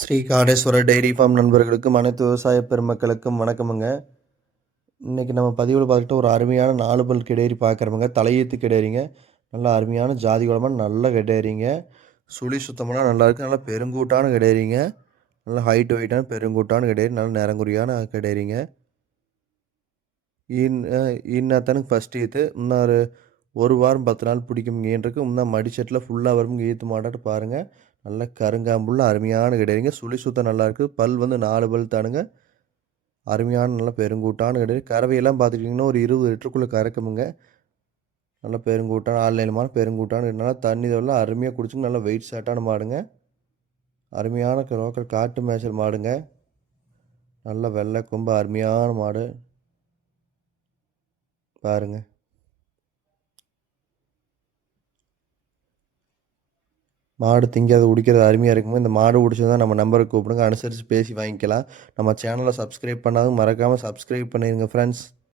Sri காடேஸ்வரர் dairy farm நண்பர்களுக்கும் அனைத்து விவசாய பெருமக்களுக்கும் வணக்கமுங்க. இன்றைக்கி நம்ம பதிவில் பார்த்துட்டு ஒரு அருமையான 4 பல் கிடேரி பார்க்குறோமுங்க. தலையீத்து கிடேரிங்க. நல்லா அருமையான ஜாதி குலமான நல்ல கிடேரிங்க. சுழி சுத்தமெல்லாம் நல்லாயிருக்கு. நல்லா பெருங்கூட்டான கிடேரிங்க. நல்லா ஹைட் வெயிட்டான பெருங்கூட்டான கிடேரி. நல்ல நிறங்குறியான கிடேரிங்க. இன்னத்தனுக்கு ஃபஸ்ட் ஈத்து. இன்னும் ஒரு வாரம் 10 நாள் பிடிக்கும்ங்க ஈன்றதுக்கு. இன்னும் மடிச்செட்டில் ஃபுல்லாக வரும்ங்க ஈத்து மாட்டாட்டு பாருங்கள். நல்ல கருங்காம்புள்ள அருமையான கிடேரிங்க. சுழி சுத்தம் நல்லாயிருக்கு. பல் வந்து 4 பல் தானுங்க. அருமையான நல்ல பெருங்கூட்டான கிடேரி. கறவையெல்லாம் பார்த்துக்கிட்டிங்கன்னா ஒரு 20 லிட்டருக்குள்ளே கறக்குமுங்க. நல்ல பெருங்கூட்டான ஆள்நீளமான பெருங்கூட்டான நல்லா தண்ணி இதெல்லாம் அருமையாக குடிச்சுங்க. நல்லா வெயிட் சாட்டான மாடுங்க. அருமையான லோக்கல் காட்டு மேய்ச்சல் மாடுங்க. நல்ல வெள்ளை கொம்பு அருமையான மாடு பாருங்கள். மாடு திங்கிறது குடிக்கிறது அருமையாக இருக்குங்க. இந்த மாடு பிடிச்சதா நம்ம நம்பருக்கு கூப்பிடுங்க. அனுசரித்து பேசி வாங்கிக்கலாம். நம்ம சேனலை சப்ஸ்கிரைப் பண்ணாதவங்க மறக்காமல் சப்ஸ்கிரைப் பண்ணிடுங்க ஃப்ரெண்ட்ஸ்.